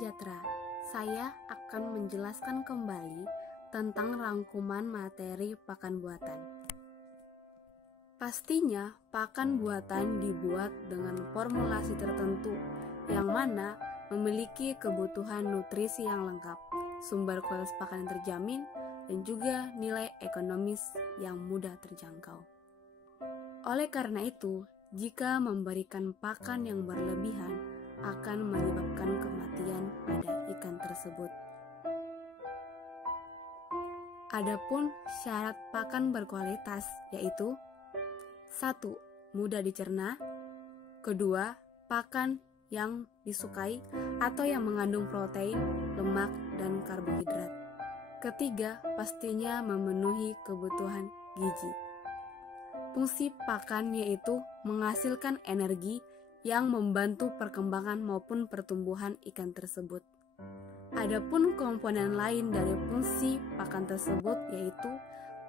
sejahtera. Saya akan menjelaskan kembali tentang rangkuman materi pakan buatan. Pastinya, pakan buatan dibuat dengan formulasi tertentu yang mana memiliki kebutuhan nutrisi yang lengkap, sumber kualitas pakan yang terjamin, dan juga nilai ekonomis yang mudah terjangkau. Oleh karena itu, jika memberikan pakan yang berlebihan akan menyebabkan kematian pada ikan tersebut. Adapun syarat pakan berkualitas yaitu 1. Mudah dicerna. 2. Pakan yang disukai atau yang mengandung protein, lemak, dan karbohidrat. 3. Pastinya memenuhi kebutuhan gizi. Fungsi pakan yaitu menghasilkan energi yang membantu perkembangan maupun pertumbuhan ikan tersebut. Adapun komponen lain dari fungsi pakan tersebut yaitu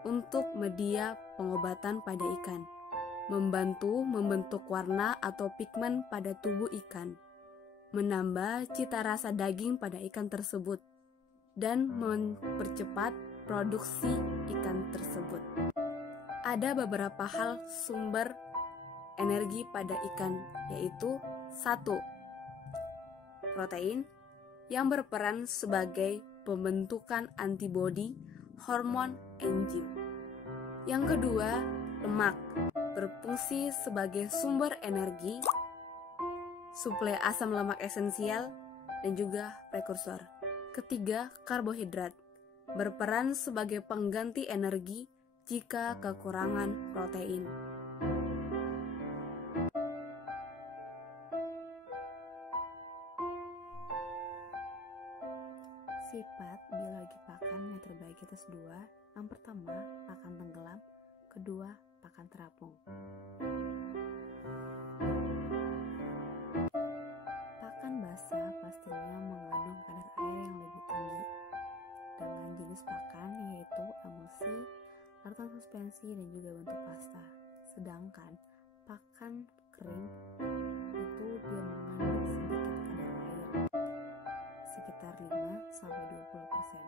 untuk media pengobatan pada ikan, membantu membentuk warna atau pigmen pada tubuh ikan, menambah cita rasa daging pada ikan tersebut, dan mempercepat produksi ikan tersebut. Ada beberapa hal sumber energi pada ikan yaitu 1. Protein yang berperan sebagai pembentukan antibodi, hormon, enzim. Yang kedua, lemak berfungsi sebagai sumber energi, suplai asam lemak esensial, dan juga prekursor. Ketiga, karbohidrat berperan sebagai pengganti energi jika kekurangan protein. Sifat biologi pakan yang terbagi atas 2. Yang pertama, pakan tenggelam. Kedua, pakan terapung. Pakan basah pastinya mengandung kadar air yang lebih tinggi dengan jenis pakan yaitu emulsi, larutan suspensi, dan juga bentuk pasta. Sedangkan pakan kering itu dia mengandung sedikit kadar air, sekitar 5-20%.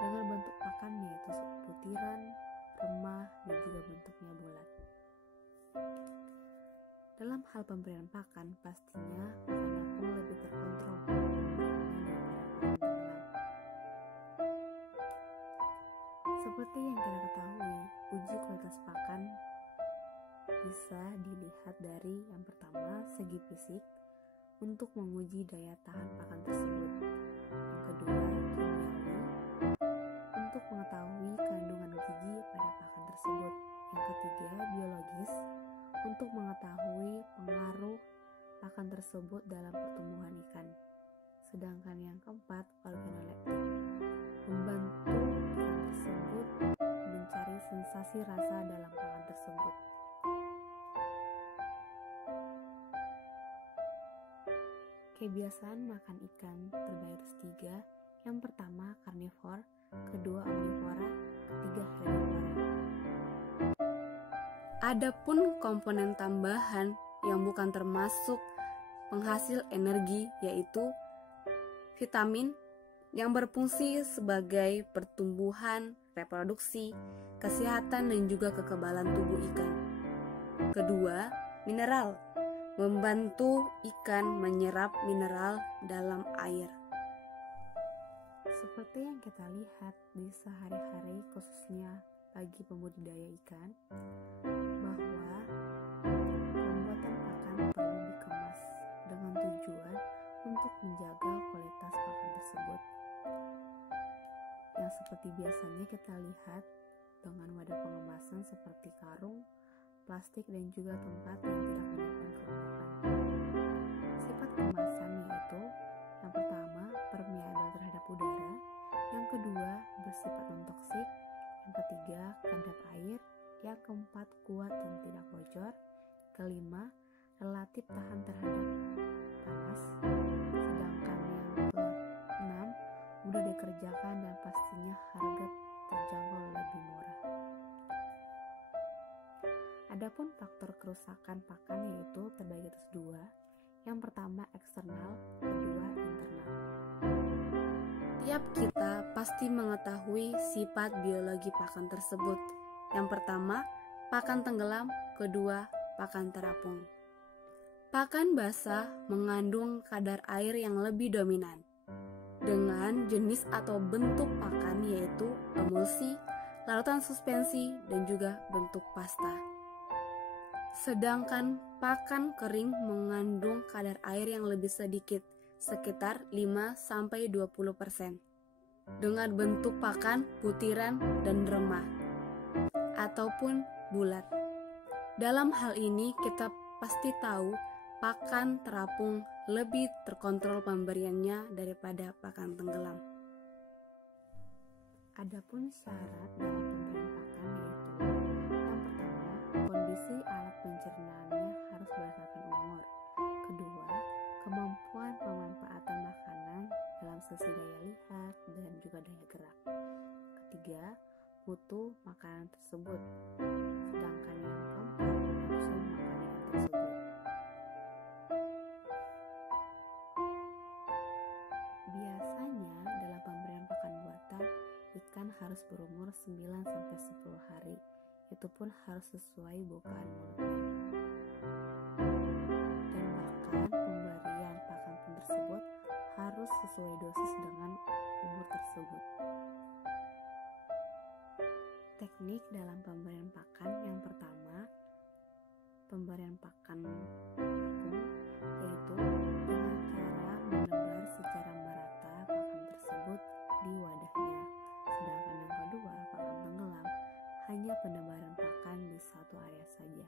Dengan bentuk pakan yaitu butiran, remah, dan juga bentuknya bulat. Dalam hal pemberian pakan, pastinya pakan apung lebih terkontrol daripada pakan tenggelam. Seperti yang kita ketahui, uji kualitas pakan bisa dilihat dari yang pertama, segi fisik untuk menguji daya tahan pakan tersebut. Yang kedua, kimiawi untuk mengetahui kandungan gizi pada pakan tersebut. Yang ketiga, biologis untuk mengetahui pengaruh pakan tersebut dalam pertumbuhan ikan. Sedangkan yang keempat, organoleptik membantu ikan tersebut mencari sensasi rasa dalam pakan tersebut. Kebiasaan makan ikan terbagi atas 3. Yang pertama, karnivor. Kedua, omnivora. Ketiga, herbivora. Adapun komponen tambahan yang bukan termasuk penghasil energi yaitu vitamin yang berfungsi sebagai pertumbuhan, reproduksi, kesehatan, dan juga kekebalan tubuh ikan. Kedua, mineral membantu ikan menyerap mineral dalam air. Seperti yang kita lihat di sehari-hari khususnya bagi pembudidaya ikan, bahwa pembuatan pakan perlu dikemas dengan tujuan untuk menjaga kualitas pakan tersebut. Yang seperti biasanya kita lihat dengan wadah pengemasan seperti karung, plastik, dan juga tempat yang tidak menyimpan kelembapan. Sifat kemasan yaitu yang pertama, permeabel terhadap udara. Yang kedua, bersifat non-toksik. Yang ketiga, kadar air. Yang keempat, kuat dan tidak bocor. Kelima, relatif tahan terhadap panas. Sedangkan yang keenam, mudah dikerjakan dan pastinya harga terjangkau lebih murah. Adapun faktor kerusakan pakan yaitu terbagi atas 2. Yang pertama, eksternal. Kedua, internal. Setiap kita pasti mengetahui sifat biologi pakan tersebut. Yang pertama, pakan tenggelam, kedua, pakan terapung. Pakan basah mengandung kadar air yang lebih dominan, dengan jenis atau bentuk pakan yaitu emulsi, larutan suspensi, dan juga bentuk pasta. Sedangkan pakan kering mengandung kadar air yang lebih sedikit, sekitar 5-20%, dengan bentuk pakan butiran dan remah, ataupun bulat. Dalam hal ini kita pasti tahu pakan terapung lebih terkontrol pemberiannya daripada pakan tenggelam. Adapun syarat dalam pemberian pakan yaitu yang pertama, kondisi alat pencernaannya harus berdasarkan umur. Kedua, kemampuan pemanfaatan makanan dalam sisi daya lihat dan juga daya gerak. Ketiga, mutu makanan tersebut. Sedangkan yang keempat, nafsu makanan tersebut. Biasanya dalam pemberian pakan buatan, ikan harus berumur 9-10 hari. Itu pun harus sesuai bukaan mulutnya. Dan bahkan pemberian pakan tersebut harus sesuai dosis dengan umur tersebut. Teknik dalam pemberian pakan yang pertama, pemberian pakan apung, yaitu dengan cara menebar secara merata pakan tersebut di wadahnya. Sedangkan yang kedua, pakan tenggelam, hanya penebaran pakan di satu area saja.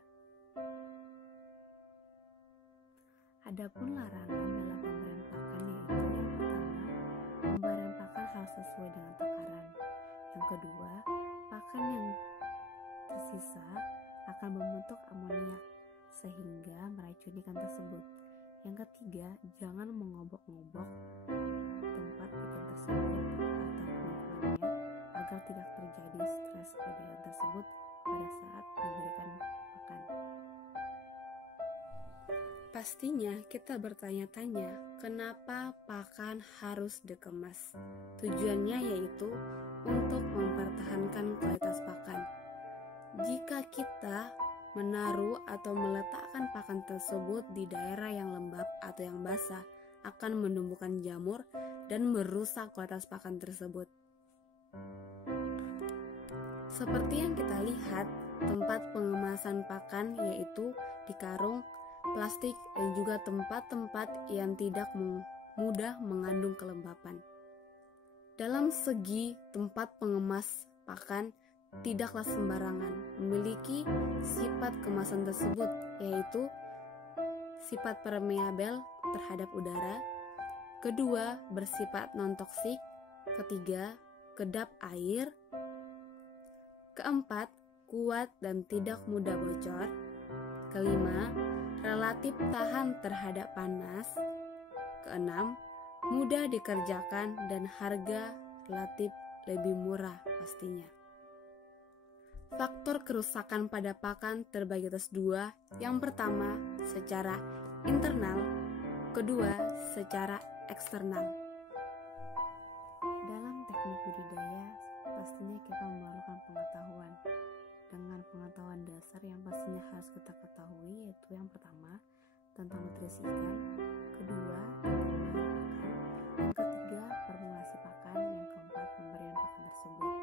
Adapun larangan dalam pemberian pakan yaitu yang pertama, pemberian pakan harus sesuai dengan takaran. Yang kedua, pakan yang tersisa akan membentuk amoniak sehingga meracuni ikan tersebut. Yang ketiga, jangan mengobok-ngobok tempat ikan tersebut atau lingkungannya agar tidak terjadi stres pada ikan tersebut pada saat diberikan makan. Pastinya kita bertanya-tanya, kenapa pakan harus dikemas? Tujuannya yaitu untuk mempertahankan kualitas pakan. Jika kita menaruh atau meletakkan pakan tersebut di daerah yang lembab atau yang basah, akan menumbuhkan jamur dan merusak kualitas pakan tersebut. Seperti yang kita lihat, tempat pengemasan pakan yaitu di karung, plastik, dan juga tempat-tempat yang tidak mudah mengandung kelembapan. Dalam segi tempat pengemas pakan, tidaklah sembarangan, memiliki sifat kemasan tersebut, yaitu sifat permeabel terhadap udara. Kedua, bersifat non-toksik. Ketiga, kedap air. Keempat, kuat dan tidak mudah bocor. Kelima, relatif tahan terhadap panas. Keenam, mudah dikerjakan dan harga relatif lebih murah pastinya. Faktor kerusakan pada pakan terbagi atas dua. Yang pertama, secara internal. Kedua, secara eksternal. Dalam teknik budidaya, pastinya kita memerlukan pengetahuan. Dengan pengetahuan dasar yang pastinya harus kita ketahui, yaitu yang pertama, tentang nutrisi ikan. Kedua, tentang bahan pakan. Yang ketiga, formulasi pakan. Yang keempat, pemberian pakan tersebut.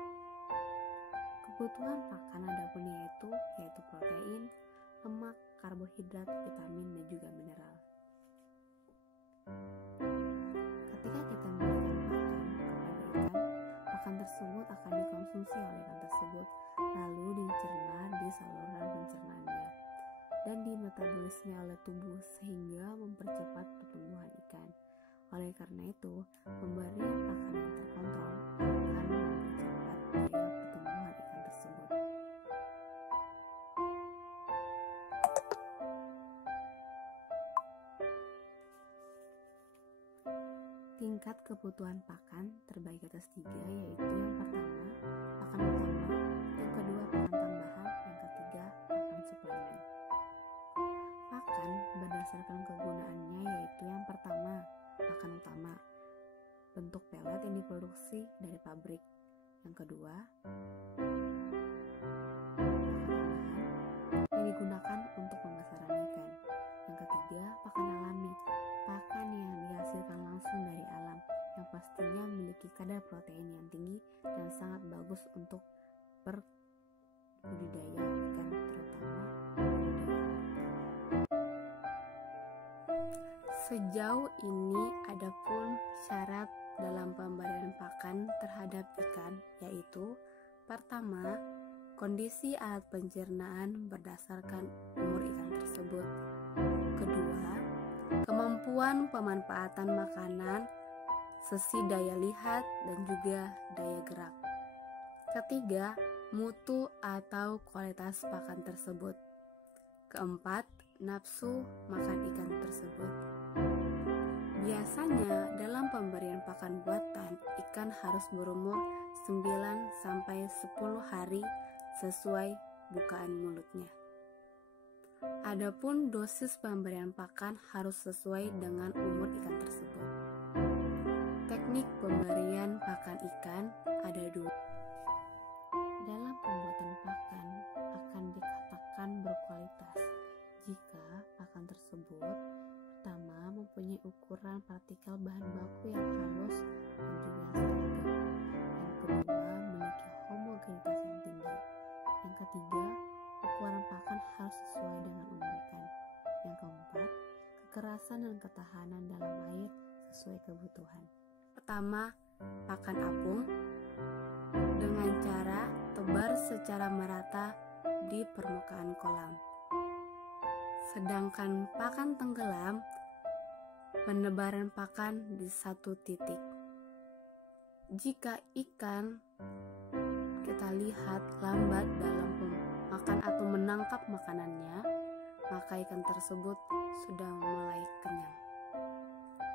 Kebutuhan pakan adapun yaitu protein, lemak, karbohidrat, vitamin, dan juga mineral. Ketika kita memberikan pakan kepada ikan, pakan tersebut akan dikonsumsi oleh ikan tersebut, lalu dicerna di saluran pencernaannya dan dimetabolisme oleh tubuh sehingga mempercepat pertumbuhan ikan. Oleh karena itu, pemberian pakan yang terkontrol akan mempercepat daya pertumbuhan ikan tersebut. Tingkat kebutuhan pakan terbagi atas 3, yaitu yang pertama, pakan utama, yang kedua, pakan tambahan, yang ketiga, pakan suplemen. Pakan berdasarkan kegunaannya yaitu yang pertama, pakan utama. bentuk pelet yang diproduksi dari pabrik. Yang kedua, yang digunakan untuk pembesaran ikan. Yang ketiga, pakan alami, pakan yang dihasilkan langsung dari alam, yang pastinya memiliki kadar protein yang tinggi dan sangat bagus untuk budidaya ikan, terutama sejauh ini ada pun syarat dalam pemberian pakan terhadap ikan, yaitu pertama, kondisi alat pencernaan berdasarkan umur ikan tersebut. Kedua, kemampuan pemanfaatan makanan, sisi daya lihat dan juga daya gerak. Ketiga, mutu atau kualitas pakan tersebut. Keempat, nafsu makan ikan tersebut. Biasanya dalam pemberian pakan buatan, ikan harus berumur 9-10 hari sesuai bukaan mulutnya. Adapun dosis pemberian pakan harus sesuai dengan umur ikan tersebut. Teknik pemberian pakan ikan ada dua. Dalam pembuatan pakan akan dikatakan berkualitas jika pakan tersebut pertama mempunyai ukuran partikel bahan baku yang halus dan juga seragam. Yang kedua, memiliki homogenitas yang tinggi. Yang ketiga, ukuran pakan harus sesuai dengan umur ikan. Yang keempat, kekerasan dan ketahanan dalam air sesuai kebutuhan. Pertama, pakan apung dengan cara tebar secara merata di permukaan kolam. Sedangkan pakan tenggelam, penebaran pakan di satu titik. Jika ikan kita lihat lambat dalam makan atau menangkap makanannya, maka ikan tersebut sudah mulai kenyang.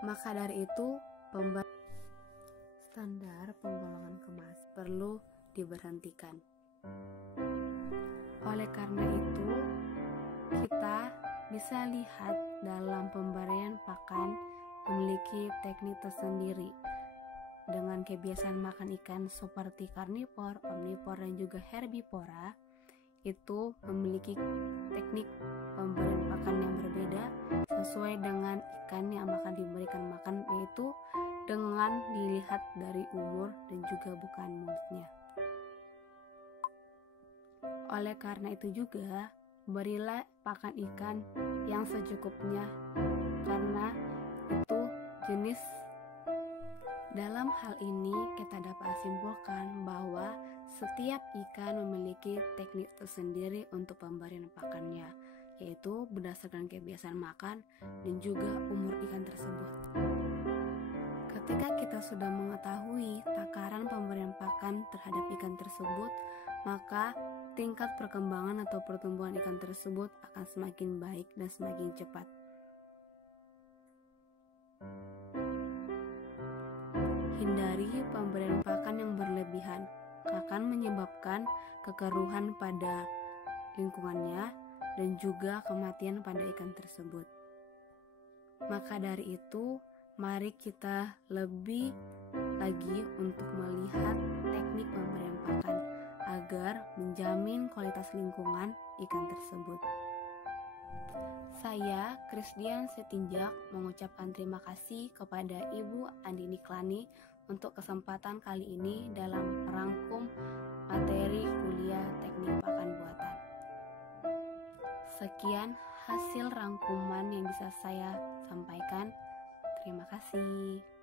Maka dari itu, standar penggolongan kemas perlu diberhentikan. Oleh karena itu, kita bisa lihat dalam pemberian pakan memiliki teknik tersendiri dengan kebiasaan makan ikan seperti karnivor, omnivor, dan juga herbivora. Itu memiliki teknik pemberian pakan yang berbeda sesuai dengan ikan yang akan diberikan makan, yaitu dengan dilihat dari umur dan juga bukaan mulutnya. Oleh karena itu juga, berilah pakan ikan yang secukupnya, karena itu jenis. Dalam hal ini kita dapat simpulkan bahwa setiap ikan memiliki teknik tersendiri untuk pemberian pakannya, yaitu berdasarkan kebiasaan makan dan juga umur ikan tersebut. Ketika kita sudah mengetahui takaran pemberian pakan terhadap ikan tersebut, maka tingkat perkembangan atau pertumbuhan ikan tersebut akan semakin baik dan semakin cepat. Hindari pemberian pakan yang berlebihan, akan menyebabkan kekeruhan pada lingkungannya dan juga kematian pada ikan tersebut. Maka dari itu, mari kita lebih lagi untuk melihat teknik pemberian pakan agar menjamin kualitas lingkungan ikan tersebut. Saya, Krisdian Setinjak, mengucapkan terima kasih kepada Ibu Andini Klani untuk kesempatan kali ini dalam merangkum materi kuliah teknik pakan buatan. Sekian hasil rangkuman yang bisa saya sampaikan. Terima kasih.